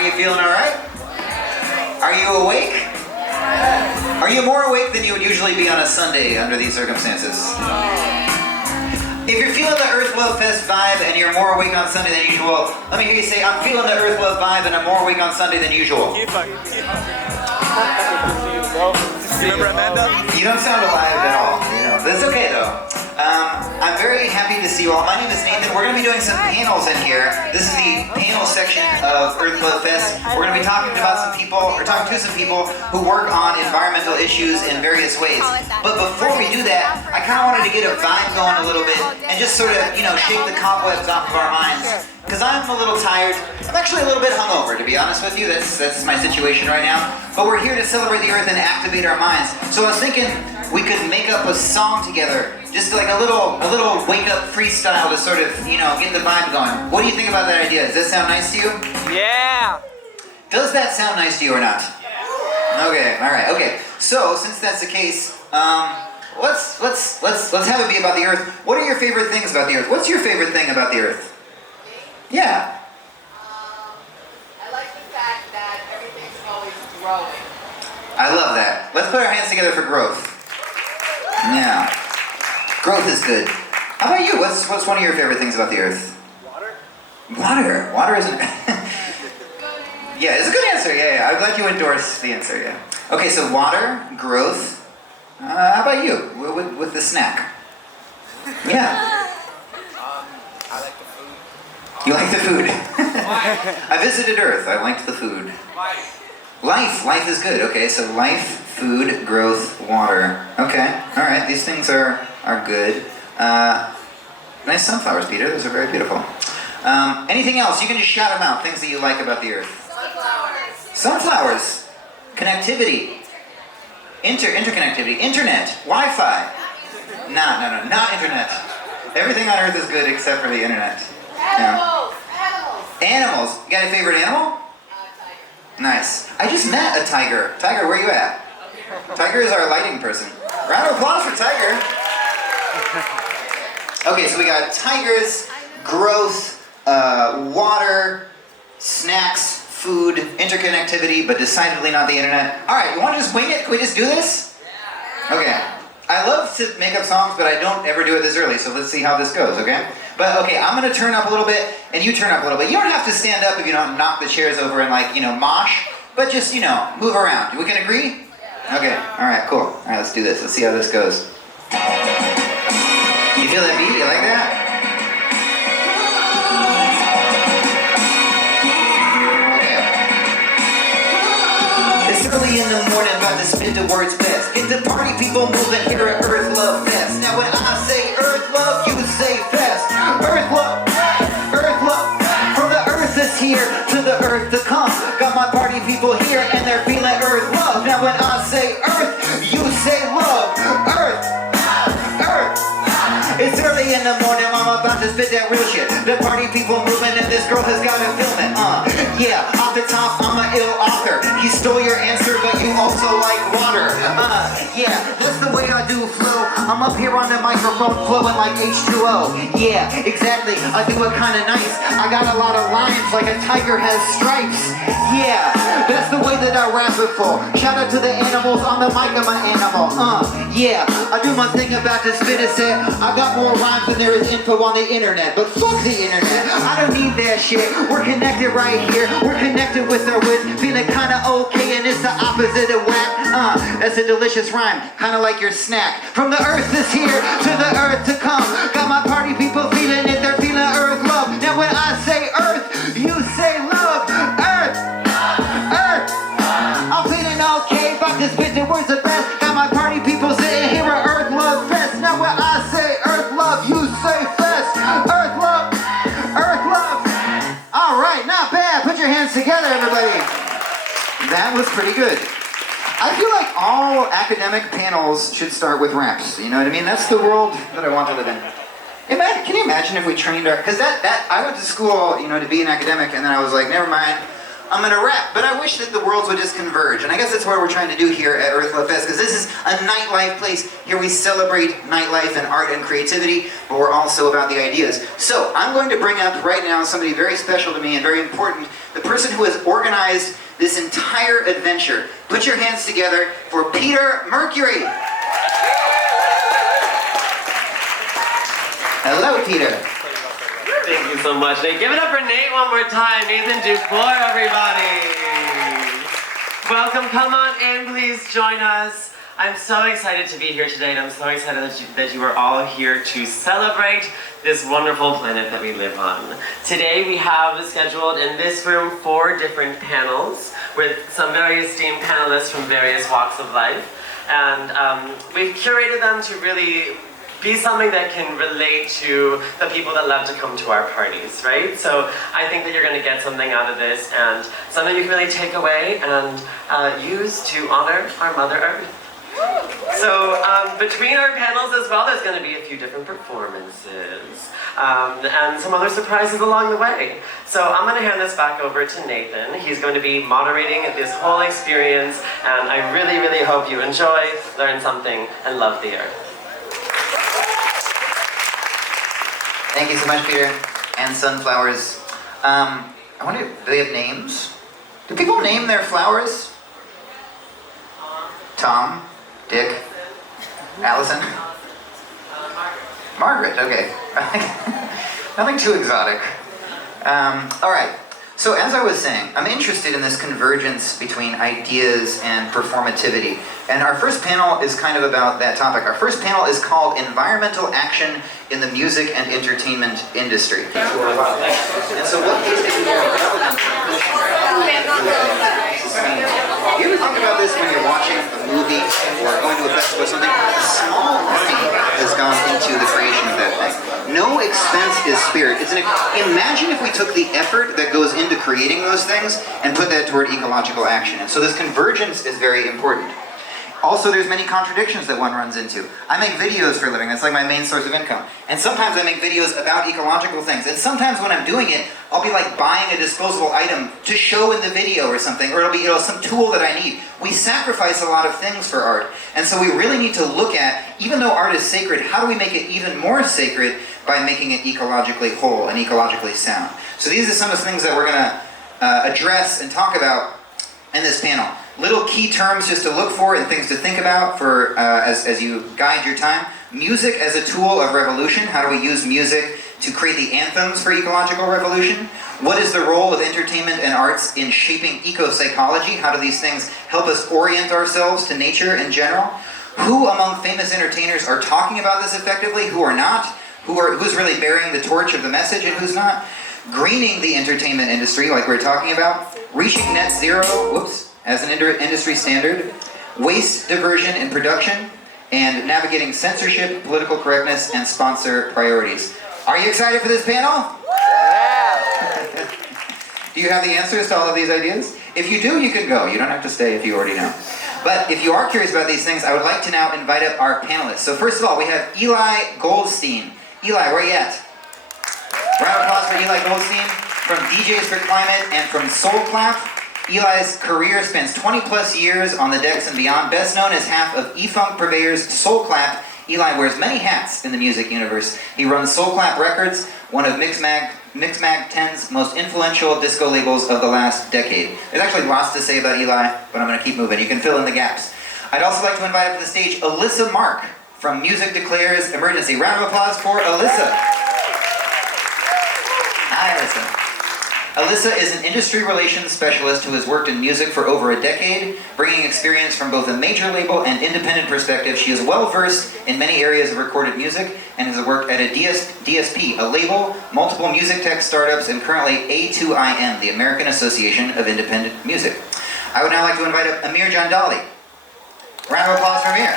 Are you feeling all right? Are you awake? Are you more awake than you would usually be on a Sunday under these circumstances? If you're feeling the Earth Love Fest vibe and you're more awake on Sunday than usual, let me hear you say, I'm feeling the Earth Love vibe and I'm more awake on Sunday than usual. Remember Amanda? You don't sound alive at all. That's okay though. I'm very happy to see you all. My name is Nathan. We're going to be doing some panels in here. This is the panel section of Earth Love Fest. We're going to be talking to some people who work on environmental issues in various ways. But before we do that, I kind of wanted to get a vibe going a little bit and just sort of, shake the cobwebs off of our minds. Because I'm a little tired. I'm actually a little bit hungover, to be honest with you. That's my situation right now. But we're here to celebrate the Earth and activate our minds. So I was thinking we could make up a song together, just like a little wake-up freestyle to sort of, get the vibe going. What do you think about that idea? Does that sound nice to you? Yeah! Does that sound nice to you or not? Okay, all right, okay. So since that's the case, let's have it be about the Earth. What are your favorite things about the Earth? What's your favorite thing about the Earth? Yeah. I like the fact that everything's always growing. I love that. Let's put our hands together for growth. Yeah. Growth is good. How about you? What's one of your favorite things about the Earth? Water? Water. Water isn't... Yeah, it's a good answer. Yeah. I'm glad you endorse the answer, yeah. Okay, so water, growth. How about you? With the snack? Yeah. I like the food. You like the food? I visited Earth. I liked the food. Life is good. Okay, so life, food, growth, water. Okay, all right. These things are good. Nice sunflowers, Peter. Those are very beautiful. Anything else? You can just shout them out. Things that you like about the Earth. Sunflowers. Connectivity. Interconnectivity. Internet. Wi-Fi. No, not internet. Everything on Earth is good except for the internet. Animals. You got a favorite animal? Nice. I just met a tiger. Tiger, where you at? Tiger is our lighting person. Round of applause for Tiger. Okay, so we got tigers, growth, water, snacks, food, interconnectivity, but decidedly not the internet. All right, you want to just wing it? Can we just do this? Okay. I love to make up songs, but I don't ever do it this early, so let's see how this goes, okay? But, okay, I'm going to turn up a little bit, and you turn up a little bit. You don't have to stand up if you don't knock the chairs over and, mosh, but just, move around. We can agree? Okay, all right, cool. All right, let's do this. Let's see how this goes. You feel that beat? You like that? It's early in the morning, about to spit the words best. Get the party people moving here at Earth Love Fest. Now when I say Earth Love, you say Fest. Earth Love, Earth Love. From the Earth that's here to the Earth to come. Got my party people here and they're feeling Earth Love. Now when I say Earth, you say love. Earth, Earth. It's early in the morning, I'm about to spit that real shit. The party people moving and this girl has got to film it. Yeah, off the top, I'm an ill author. You stole your answer, but you also like water. Yeah, that's the way I do flow. I'm up here on the microphone flowing like H2O. Yeah, exactly, I do it kinda nice. I got a lot of lines like a tiger has stripes. Yeah, that's the way that I rap it for. Shout out to the animals on the mic, I'm an animal. Yeah, I do my thing about to spit it set. I got more rhymes than there is info on the internet, but fuck the internet, I don't need that shit. We're connected right here, we're connected with our wits, feeling kinda okay, and it's the opposite of whack. That's a delicious rhyme, kinda like your snack. From the Earth that's here to the Earth to come. Got my party people feeling it, they're feeling Earth love. Now when I say Earth, you say love. Earth, Earth. I'm feeling okay, about to spit the words of best. Got my party people sitting here at Earth Love Fest. Now when I say Earth love, you say fest. Earth love, Earth love. All right, not bad. Put your hands together, everybody. That was pretty good. I feel like all academic panels should start with raps. You know what I mean? That's the world that I want to live in. Imagine, can you imagine if we trained our... Because I went to school, to be an academic, and then I was like, never mind. I'm gonna rap, but I wish that the worlds would just converge. And I guess that's what we're trying to do here at Earth Love Fest, because this is a nightlife place. Here we celebrate nightlife and art and creativity, but we're also about the ideas. So I'm going to bring up right now somebody very special to me and very important, the person who has organized this entire adventure. Put your hands together for Peter Mercury. Hello, Peter. Thank you so much, Nate. Give it up for Nate one more time. Nathan Dufour, everybody. Welcome. Come on in, please join us. I'm so excited to be here today, and I'm so excited that you are all here to celebrate this wonderful planet that we live on. Today we have scheduled in this room 4 different panels with some very esteemed panelists from various walks of life. And we've curated them to really be something that can relate to the people that love to come to our parties, right? So I think that you're going to get something out of this, and something you can really take away and use to honor our Mother Earth. So between our panels as well, there's going to be a few different performances and some other surprises along the way. So I'm going to hand this back over to Nathan. He's going to be moderating this whole experience, and I really, really hope you enjoy, learn something, and love the earth. Thank you so much, Peter. And sunflowers. I wonder, do they have names? Do people name their flowers? Tom, Dick, Allison, Margaret. Okay. Nothing too exotic. All right. So as I was saying, I'm interested in this convergence between ideas and performativity. And our first panel is kind of about that topic. Our first panel is called Environmental Action in the Music and Entertainment Industry. And so what these people you ever think about this when you're watching a movie or going to a festival or something? A small money has gone into the creation of that thing. No expense is spared. Imagine if we took the effort that goes into creating those things and put that toward ecological action. And so this convergence is very important. Also, there's many contradictions that one runs into. I make videos for a living. That's like my main source of income. And sometimes I make videos about ecological things. And sometimes when I'm doing it, I'll be like buying a disposable item to show in the video or something, or it'll be some tool that I need. We sacrifice a lot of things for art. And so we really need to look at, even though art is sacred, how do we make it even more sacred by making it ecologically whole and ecologically sound? So these are some of the things that we're going to address and talk about in this panel. Little key terms just to look for and things to think about for as you guide your time. Music as a tool of revolution. How do we use music to create the anthems for ecological revolution? What is the role of entertainment and arts in shaping eco-psychology? How do these things help us orient ourselves to nature in general? Who among famous entertainers are talking about this effectively? Who are not? Who's really bearing the torch of the message and who's not? Greening the entertainment industry, like we were talking about. Reaching net zero, as an industry standard, waste diversion in production, and navigating censorship, political correctness, and sponsor priorities. Are you excited for this panel? Yeah! Do you have the answers to all of these ideas? If you do, you can go. You don't have to stay if you already know. But if you are curious about these things, I would like to now invite up our panelists. So first of all, we have Eli Goldstein. Eli, where are you at? Round of applause for Eli Goldstein from DJs for Climate and from Soul Clap. Eli's career spans 20 plus years on the decks and beyond. Best known as half of E-Funk purveyors Soul Clap, Eli wears many hats in the music universe. He runs Soul Clap Records, one of Mixmag 10's most influential disco labels of the last decade. There's actually lots to say about Eli, but I'm going to keep moving. You can fill in the gaps. I'd also like to invite up to the stage Alyssa Mark from Music Declares Emergency. Round of applause for Alyssa. Hi, Alyssa. Alyssa is an industry relations specialist who has worked in music for over a decade, bringing experience from both a major label and independent perspective. She is well versed in many areas of recorded music and has worked at a DSP, a label, multiple music tech startups, and currently A2IM, the American Association of Independent Music. I would now like to invite up Amir Jandali. Round of applause for Amir.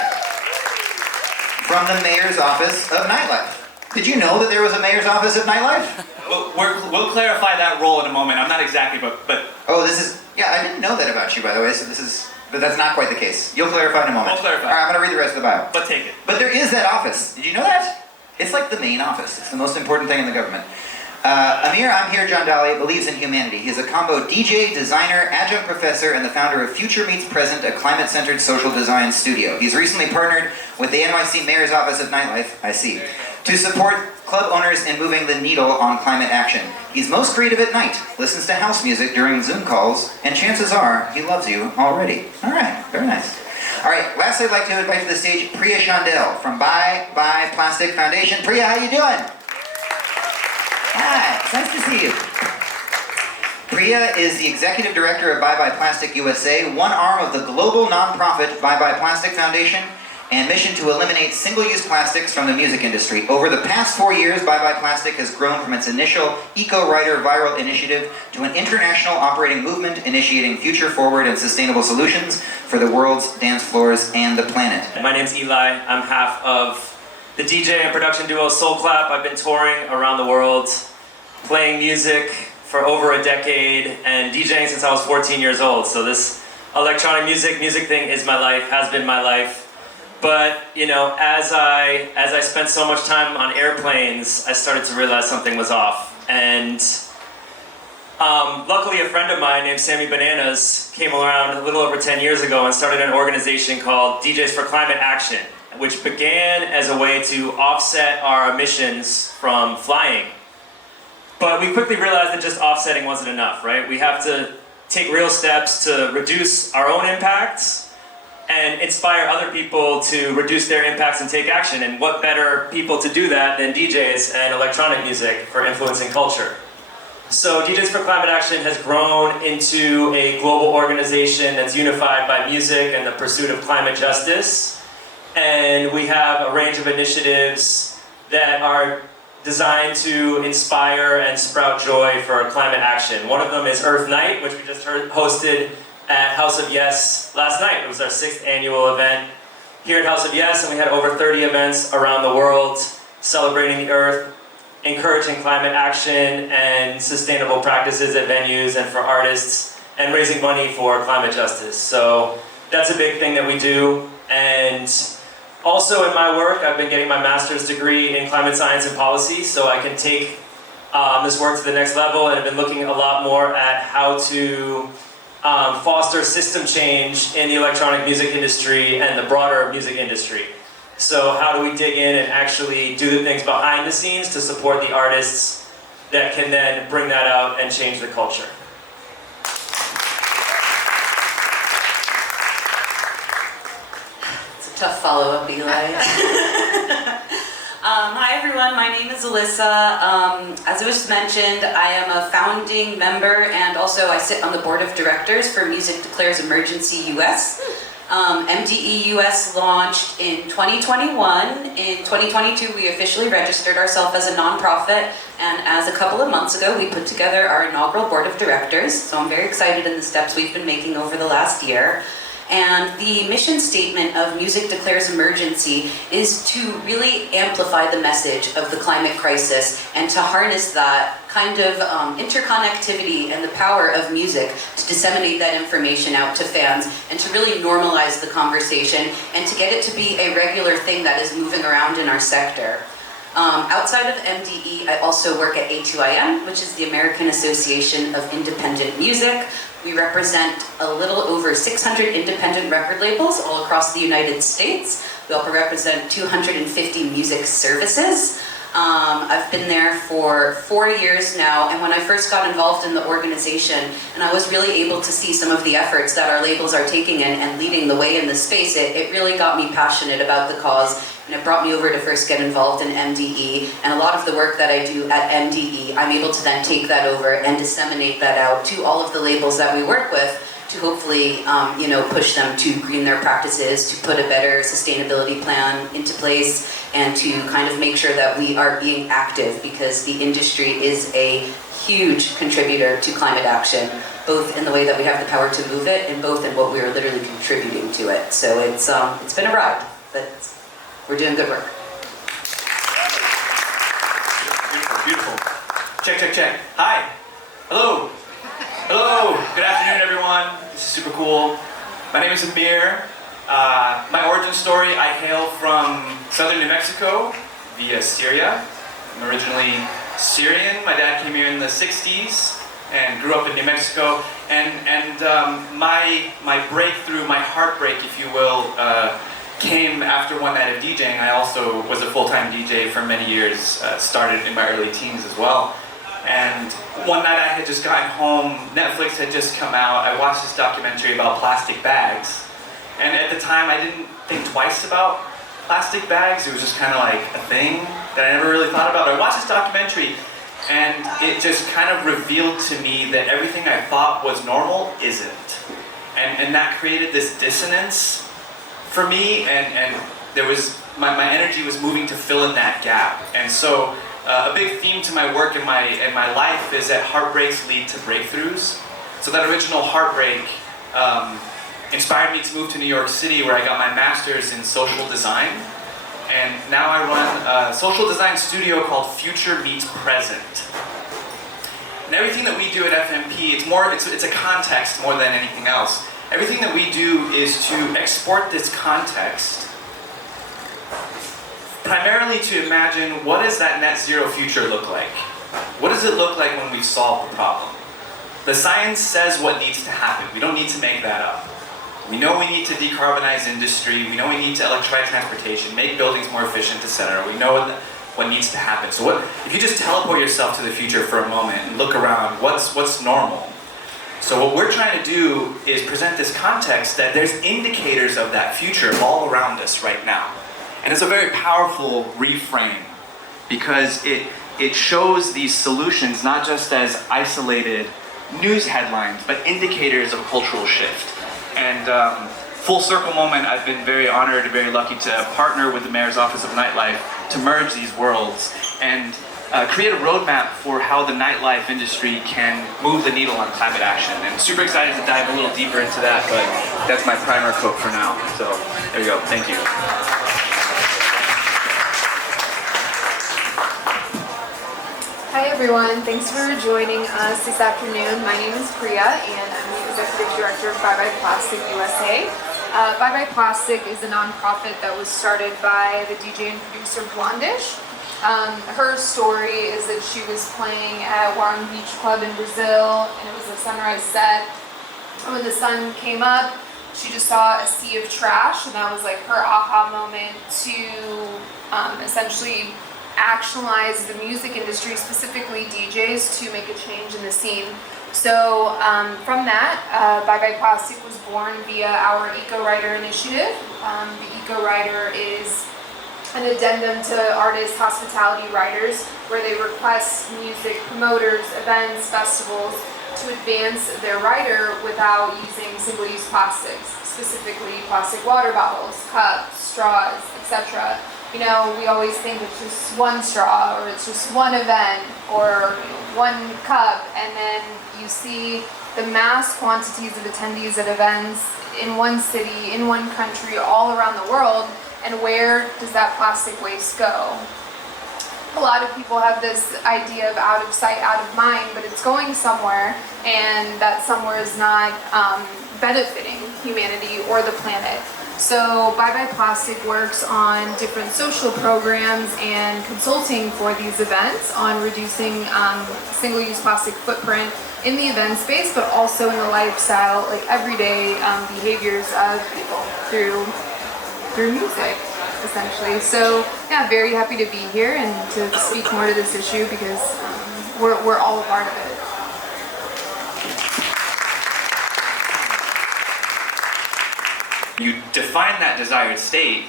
From the Mayor's Office of Nightlife. Did you know that there was a Mayor's Office of Nightlife? We'll clarify that role in a moment. I'm not exactly, but... Oh, this is... Yeah, I didn't know that about you, by the way, so this is... But that's not quite the case. You'll clarify in a moment. I'll clarify. All right, I'm going to read the rest of the bio. But take it. But there is that office. Did you know that? It's like the main office. It's the most important thing in the government. Amir, I'm here, John Daly, believes in humanity. He's a combo DJ, designer, adjunct professor, and the founder of Future Meets Present, a climate-centered social design studio. He's recently partnered with the NYC Mayor's Office of Nightlife, I see, to support club owners in moving the needle on climate action. He's most creative at night, listens to house music during Zoom calls, and chances are he loves you already. All right, very nice. All right, last I'd like to invite to the stage Priya Chandel from Bye Bye Plastic Foundation. Priya, how you doing? Hi, it's nice to see you. Priya is the executive director of Bye Bye Plastic USA, one arm of the global nonprofit Bye Bye Plastic Foundation, and mission to eliminate single-use plastics from the music industry. Over the past 4 years, Bye Bye Plastic has grown from its initial Eco-Writer viral initiative to an international operating movement initiating future-forward and sustainable solutions for the world's dance floors and the planet. My name's Eli. I'm half of the DJ and production duo Soul Clap. I've been touring around the world, playing music for over a decade, and DJing since I was 14 years old. So this electronic music thing is my life, has been my life. But you know, as I spent so much time on airplanes, I started to realize something was off. And luckily, a friend of mine named Sammy Bananas came around a little over 10 years ago and started an organization called DJs for Climate Action, which began as a way to offset our emissions from flying. But we quickly realized that just offsetting wasn't enough, right? We have to take real steps to reduce our own impacts and inspire other people to reduce their impacts and take action. And what better people to do that than DJs and electronic music for influencing culture? So DJs for Climate Action has grown into a global organization that's unified by music and the pursuit of climate justice. And we have a range of initiatives that are designed to inspire and sprout joy for climate action. One of them is Earth Night, which we just hosted at House of Yes last night. It was our 6th annual event here at House of Yes, and we had over 30 events around the world celebrating the Earth, encouraging climate action and sustainable practices at venues and for artists, and raising money for climate justice. So that's a big thing that we do. And also in my work, I've been getting my master's degree in climate science and policy, so I can take this work to the next level, and I've been looking a lot more at how to foster system change in the electronic music industry and the broader music industry. So how do we dig in and actually do the things behind the scenes to support the artists that can then bring that out and change the culture? Tough follow-up, Eli. Hi everyone, my name is Alyssa. As it was mentioned, I am a founding member and also I sit on the board of directors for Music Declares Emergency US. MDE US launched in 2021. In 2022, we officially registered ourselves as a nonprofit, and as a couple of months ago, we put together our inaugural board of directors. So I'm very excited in the steps we've been making over the last year. And the mission statement of Music Declares Emergency is to really amplify the message of the climate crisis and to harness that kind of interconnectivity and the power of music to disseminate that information out to fans and to really normalize the conversation and to get it to be a regular thing that is moving around in our sector. Outside of MDE, I also work at A2IM, which is the American Association of Independent Music. We represent a little over 600 independent record labels all across the United States. We also represent 250 music services. I've been there for 4 years now, and when I first got involved in the organization, and I was really able to see some of the efforts that our labels are taking and leading the way in the space, it really got me passionate about the cause, and it brought me over to first get involved in MDE, and a lot of the work that I do at MDE, I'm able to then take that over and disseminate that out to all of the labels that we work with to hopefully, push them to green their practices, to put a better sustainability plan into place, and to kind of make sure that we are being active, because the industry is a huge contributor to climate action, both in the way that we have the power to move it and both in what we are literally contributing to it. So it's been a ride, but we're doing good work. Beautiful, beautiful. Check, check, check. Hi. Hello. Hello. Good afternoon, everyone. This is super cool. My name is Amir. My origin story, I hail from southern New Mexico via Syria. I'm originally Syrian. My dad came here in the 60s and grew up in New Mexico. My breakthrough, my heartbreak, if you will, came after one night of DJing. I also was a full-time DJ for many years, started in my early teens as well. And one night I had just gotten home, Netflix had just come out, I watched this documentary about plastic bags. And at the time I didn't think twice about plastic bags, it was just kind of like a thing that I never really thought about. I watched this documentary and it just kind of revealed to me that everything I thought was normal isn't. And that created this dissonance for me, and there was, my energy was moving to fill in that gap. And so a big theme to my work and my life is that heartbreaks lead to breakthroughs. So that original heartbreak inspired me to move to New York City, where I got my master's in social design. And now I run a social design studio called Future Meets Present. And everything that we do at FMP, it's a context more than anything else. Everything that we do is to export this context primarily to imagine, what does that net zero future look like? What does it look like when we've solved the problem? The science says what needs to happen. We don't need to make that up. We know we need to decarbonize industry. We know we need to electrify transportation, make buildings more efficient, etc. We know what needs to happen. So if you just teleport yourself to the future for a moment and look around, what's normal? So what we're trying to do is present this context that there's indicators of that future all around us right now. And it's a very powerful reframe because it shows these solutions not just as isolated news headlines, but indicators of cultural shift. And full circle moment, I've been very honored and very lucky to partner with the Mayor's Office of Nightlife to merge these worlds and create a roadmap for how the nightlife industry can move the needle on climate action. And super excited to dive a little deeper into that, but that's my primer coat for now. So there you go, thank you. Hi everyone, thanks for joining us this afternoon. My name is Priya and I'm the Executive Director of Bye Bye Plastic USA. Bye Bye Plastic is a nonprofit that was started by the DJ and producer Blondish. Her story is that she was playing at Warren Beach Club in Brazil and it was a sunrise set. And when the sun came up, she just saw a sea of trash and that was like her aha moment to essentially actualize the music industry, specifically DJs, to make a change in the scene. So from that, Bye Bye Plastic was born via our Eco Rider initiative. The Eco Rider is an addendum to artist hospitality riders where they request music promoters, events, festivals to advance their rider without using single-use plastics, specifically plastic water bottles, cups, straws, etc. You know, we always think it's just one straw or it's just one event or one cup, and then you see the mass quantities of attendees at events in one city, in one country, all around the world, and where does that plastic waste go? A lot of people have this idea of out of sight, out of mind, but it's going somewhere, and that somewhere is not benefiting humanity or the planet. So Bye Bye Plastic works on different social programs and consulting for these events on reducing single-use plastic footprint in the event space, but also in the lifestyle, like everyday behaviors of people through music, essentially. So yeah, very happy to be here and to speak more to this issue because we're all a part of it. You define that desired state,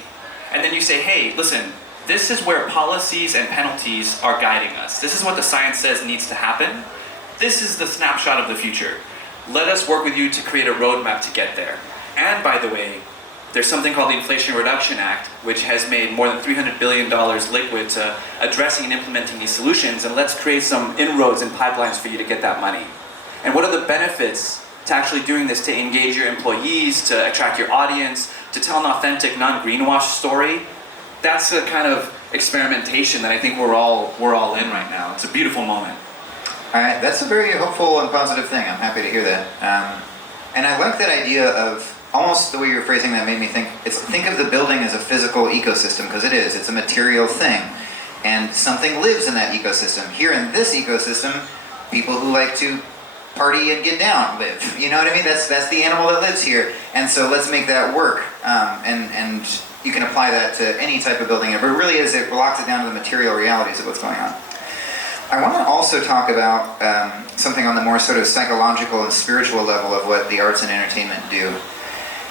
and then you say, hey, listen, this is where policies and penalties are guiding us. This is what the science says needs to happen. This is the snapshot of the future. Let us work with you to create a roadmap to get there. And by the way, there's something called the Inflation Reduction Act, which has made more than $300 billion liquid to addressing and implementing these solutions, and let's create some inroads and pipelines for you to get that money. And what are the benefits to actually doing this, to engage your employees, to attract your audience, to tell an authentic, non-greenwash story? That's a kind of experimentation that I think we're all in right now. It's a beautiful moment. All right, that's a very hopeful and positive thing. I'm happy to hear that. And I like that idea of almost the way you're phrasing that made me think of the building as a physical ecosystem, because it is. It's a material thing. and something lives in that ecosystem. Here in this ecosystem, people who like to party and get down live. You know what I mean? That's the animal that lives here, and so let's make that work. And you can apply that to any type of building, but it really is, it locks it down to the material realities of what's going on. I want to also talk about something on the more sort of psychological and spiritual level of what the arts and entertainment do.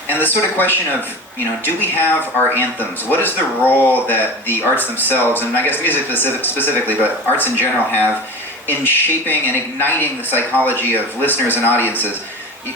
And the sort of question of, you know, do we have our anthems? What is the role that the arts themselves, and I guess music specifically, but arts in general, have in shaping and igniting the psychology of listeners and audiences?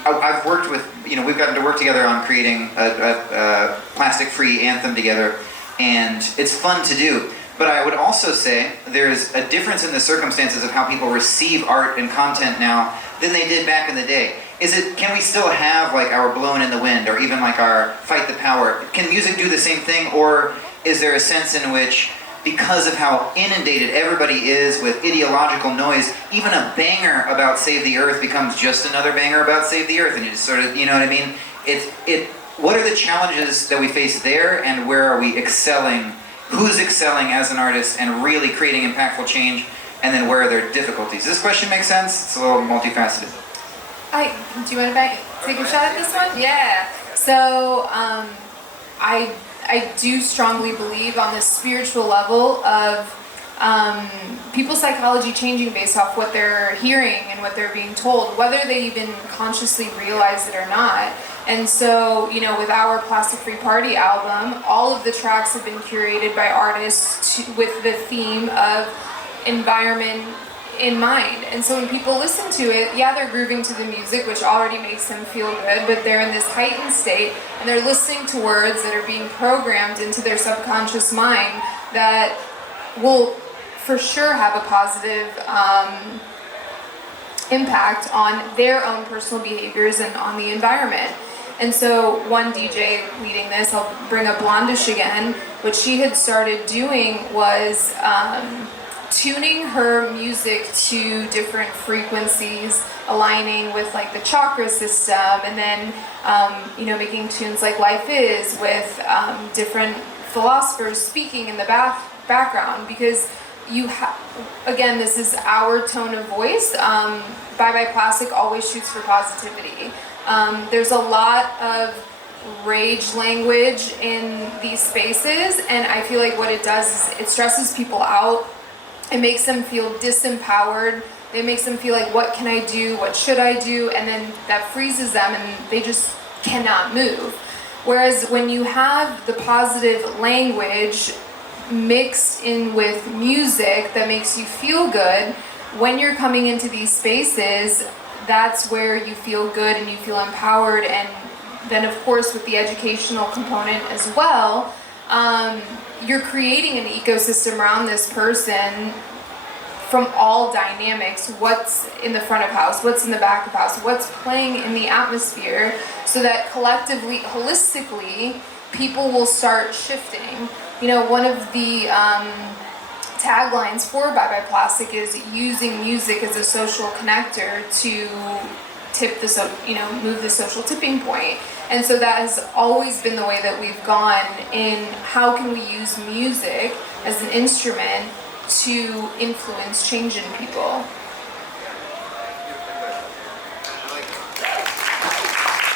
I've worked with, you know, we've gotten to work together on creating a plastic-free anthem together, and it's fun to do. But I would also say there's a difference in the circumstances of how people receive art and content now than they did back in the day. Can we still have like our Blowin' in the Wind, or even like our Fight the Power? Can music do the same thing, or is there a sense in which, because of how inundated everybody is with ideological noise, even a banger about Save the Earth becomes just another banger about Save the Earth, and you just sort of, you know what I mean? What are the challenges that we face there, and where are we excelling? Who's excelling as an artist and really creating impactful change, and then where are there difficulties? Does this question make sense? It's a little multifaceted. Do you want to take a shot at this one? Yeah. So I do strongly believe on this spiritual level of people's psychology changing based off what they're hearing and what they're being told, whether they even consciously realize it or not. And so, you know, with our Plastic Free Party album, all of the tracks have been curated by artists with the theme of environment in mind. And so when people listen to it, yeah, they're grooving to the music, which already makes them feel good, but they're in this heightened state, and they're listening to words that are being programmed into their subconscious mind that will for sure have a positive impact on their own personal behaviors and on the environment. And so one DJ leading this, I'll bring up Blondish again, what she had started doing was tuning her music to different frequencies, aligning with like the chakra system, and then you know, making tunes like Life Is with different philosophers speaking in the background, because you again, this is our tone of voice. Bye Bye Plastic always shoots for positivity. There's a lot of rage language in these spaces, and I feel like what it does is it stresses people out. It makes them feel disempowered. It makes them feel like, what can I do? What should I do? And then that freezes them, and they just cannot move. Whereas when you have the positive language mixed in with music that makes you feel good, when you're coming into these spaces, that's where you feel good and you feel empowered. And then of course with the educational component as well, you're creating an ecosystem around this person from all dynamics. What's in the front of house, what's in the back of house, what's playing in the atmosphere, so that collectively, holistically, people will start shifting. You know, one of the taglines for Bye Bye Plastic is using music as a social connector to move the social tipping point. And so that has always been the way that we've gone in how can we use music as an instrument to influence change in people.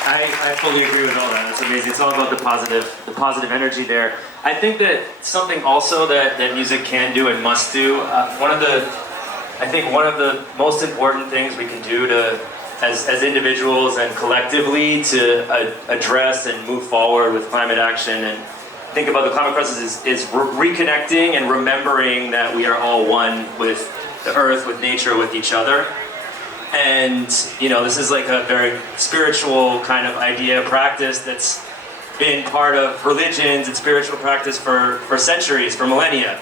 I fully agree with all that. That's amazing. It's all about the positive energy there. I think that something also that music can do and must do, one of the most important things we can do as individuals and collectively to address and move forward with climate action and think about the climate crisis is reconnecting and remembering that we are all one with the earth, with nature, with each other. And, you know, this is like a very spiritual kind of idea, practice that's been part of religions and spiritual practice for centuries, for millennia.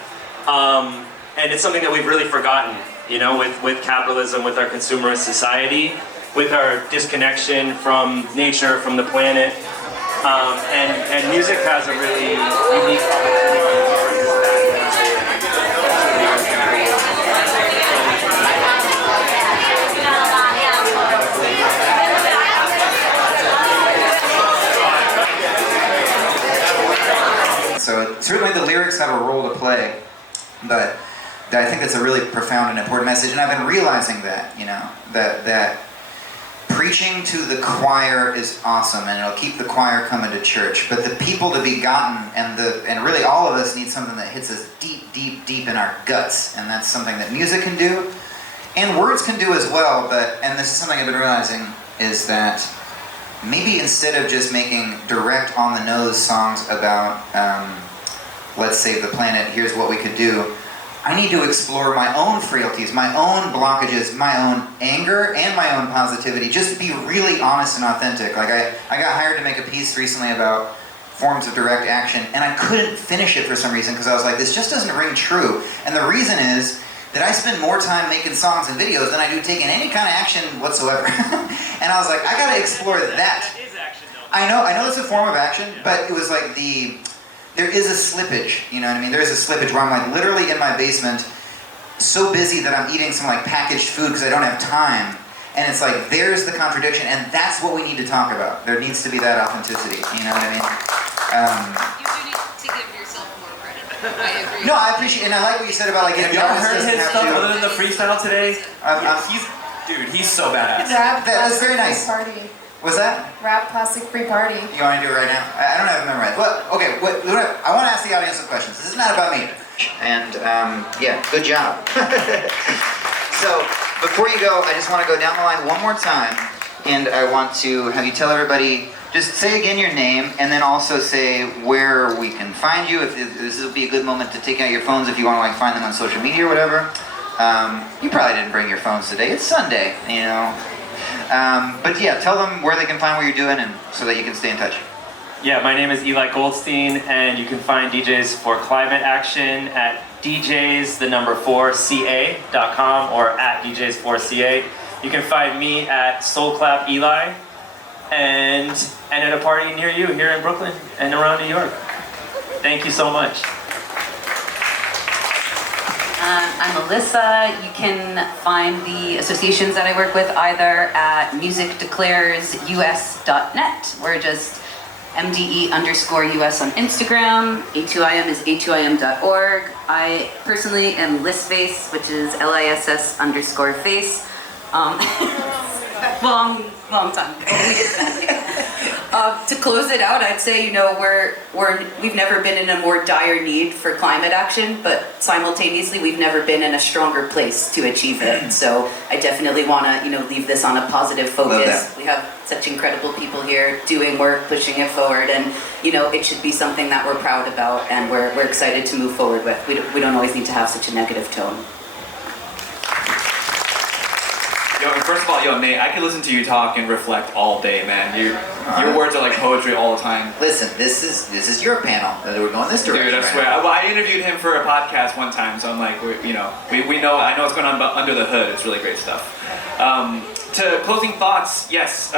And it's something that we've really forgotten, you know, with capitalism, with our consumerist society, with our disconnection from nature, from the planet. And music has a really unique opportunity. So certainly the lyrics have a role to play, But I think that's a really profound and important message, and I've been realizing that, that preaching to the choir is awesome, and it'll keep the choir coming to church. But the people to be gotten, and really all of us need something that hits us deep, deep, deep in our guts, and that's something that music can do, and words can do as well. And this is something I've been realizing, is that maybe instead of just making direct on-the-nose songs about, let's save the planet, here's what we could do, I need to explore my own frailties, my own blockages, my own anger, and my own positivity. Just be really honest and authentic. Like I got hired to make a piece recently about forms of direct action, and I couldn't finish it for some reason because I was like, this just doesn't ring true. And the reason is that I spend more time making songs and videos than I do taking any kind of action whatsoever. And I was like, I gotta explore that. That is action, though. I know it's a form of action, but it was like there is a slippage, you know what I mean? There's a slippage where I'm like literally in my basement, so busy that I'm eating some like packaged food because I don't have time. And it's like, there's the contradiction, and that's what we need to talk about. There needs to be that authenticity, you know what I mean? You do need to give yourself more credit. I agree. No, I appreciate, and I like what you said about like, Have the y'all artist heard doesn't his have stuff to- other than the freestyle today? He's so badass. Rap That's very plastic nice. free party. What's that? Rap plastic free party. You want to do it right now? I don't have it memorized. Well, okay, I want to ask the audience some questions. This is not about me. And, yeah, good job. So, before you go, I just want to go down the line one more time, and I want to have you tell everybody, just say again your name, and then also say where we can find you. If this will be a good moment to take out your phones if you want to like find them on social media or whatever. You probably didn't bring your phones today. It's Sunday, you know. But yeah, tell them where they can find what you're doing, and so that you can stay in touch. Yeah, my name is Eli Goldstein, and you can find DJs for Climate Action at DJs4ca.com or at DJs4ca. You can find me at Soulclap Eli and at a party near you here in Brooklyn and around New York. Thank you so much. I'm Alyssa. You can find the associations that I work with either at musicdeclaresus.net. We're just MDE_US on Instagram. A2IM is a2im.org. I personally am Lissface, which is LISS_face. Long time ago. To close it out, I'd say, we've never been in a more dire need for climate action, but simultaneously we've never been in a stronger place to achieve it. So I definitely want to, leave this on a positive focus. We have such incredible people here doing work, pushing it forward, and it should be something that we're proud about and we're excited to move forward with. We don't always need to have such a negative tone. And first of all, Nate, I could listen to you talk and reflect all day, man. Your words are like poetry all the time. Listen, this is your panel. We're going this direction. Dude, I swear. Well, I interviewed him for a podcast one time, so I'm like, we know. I know what's going on under the hood. It's really great stuff. To closing thoughts, yes,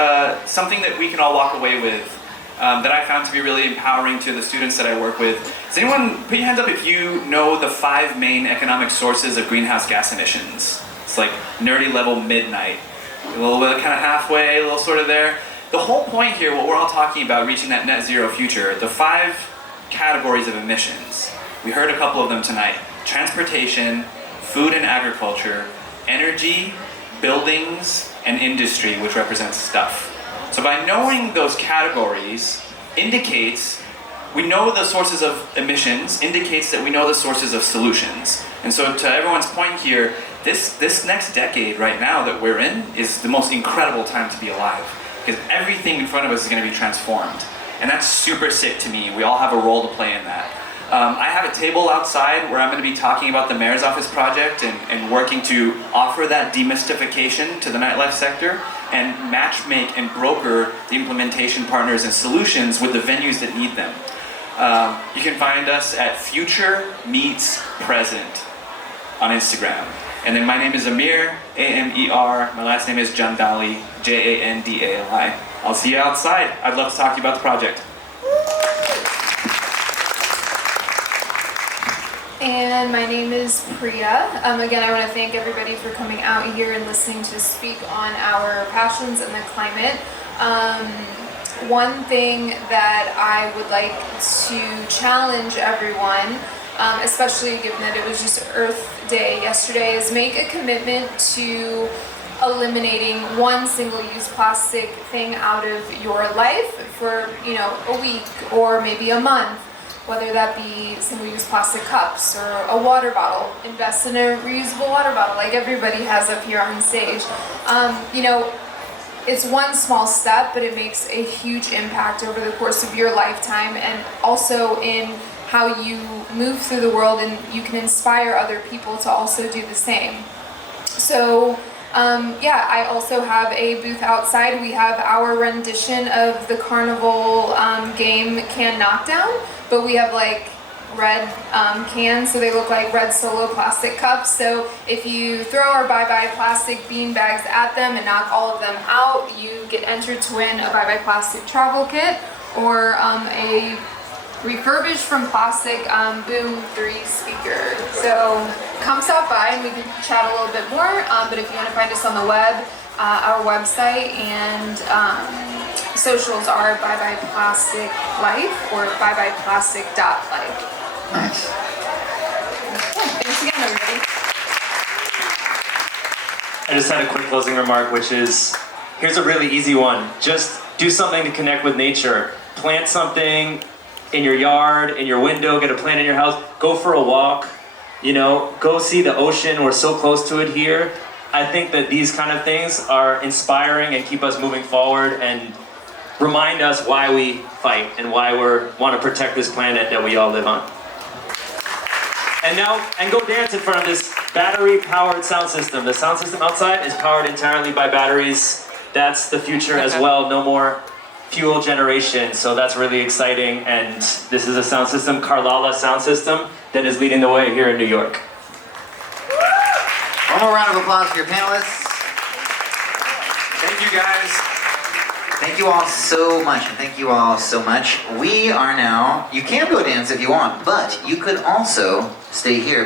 something that we can all walk away with that I found to be really empowering to the students that I work with. Does anyone put your hands up if you know the 5 main economic sources of greenhouse gas emissions? It's like nerdy level midnight. A little bit kind of halfway, a little sort of there. The whole point here, what we're all talking about, reaching that net zero future, the 5 categories of emissions. We heard a couple of them tonight. Transportation, food and agriculture, energy, buildings, and industry, which represents stuff. So by knowing those categories indicates we know the sources of emissions, indicates that we know the sources of solutions. And so to everyone's point here, this next decade right now that we're in is the most incredible time to be alive, because everything in front of us is going to be transformed. And that's super sick to me. We all have a role to play in that. I have a table outside where I'm going to be talking about the Mayor's Office project and working to offer that demystification to the nightlife sector and matchmake and broker the implementation partners and solutions with the venues that need them. You can find us at Future Meets Present on Instagram. And then my name is Amir, A-M-E-R. My last name is Jandali, J-A-N-D-A-L-I. I'll see you outside. I'd love to talk to you about the project. And my name is Priya. Again, I want to thank everybody for coming out here and listening to speak on our passions and the climate. One thing that I would like to challenge everyone especially given that it was just Earth Day yesterday, is make a commitment to eliminating one single-use plastic thing out of your life for, a week or maybe a month, whether that be single-use plastic cups or a water bottle. Invest in a reusable water bottle like everybody has up here on stage. It's one small step, but it makes a huge impact over the course of your lifetime, and also in how you move through the world, and you can inspire other people to also do the same. So I also have a booth outside. We have our rendition of the carnival game Can Knockdown, but we have like red cans, so they look like red Solo plastic cups. So if you throw our Bye Bye Plastic bean bags at them and knock all of them out, you get entered to win a Bye Bye Plastic travel kit or a refurbished from plastic Boom 3 speaker. So come stop by and we can chat a little bit more, but if you want to find us on the web, our website and socials are Bye Bye Plastic Life or byebyeplastic.life. Nice. Thanks again, everybody. I just had a quick closing remark, which is, here's a really easy one. Just do something to connect with nature. Plant something in your yard, in your window, get a plant in your house, go for a walk, go see the ocean. We're so close to it here. I think that these kind of things are inspiring and keep us moving forward and remind us why we fight and why we want to protect this planet that we all live on. And go dance in front of this battery-powered sound system. The sound system outside is powered entirely by batteries. That's the future as well. No more fuel generation, so that's really exciting. And this is a sound system, Carlala Sound System, that is leading the way here in New York. One more round of applause for your panelists. Thank you guys. Thank you all so much, and thank you all so much. We are now, you can go dance if you want, but you could also stay here.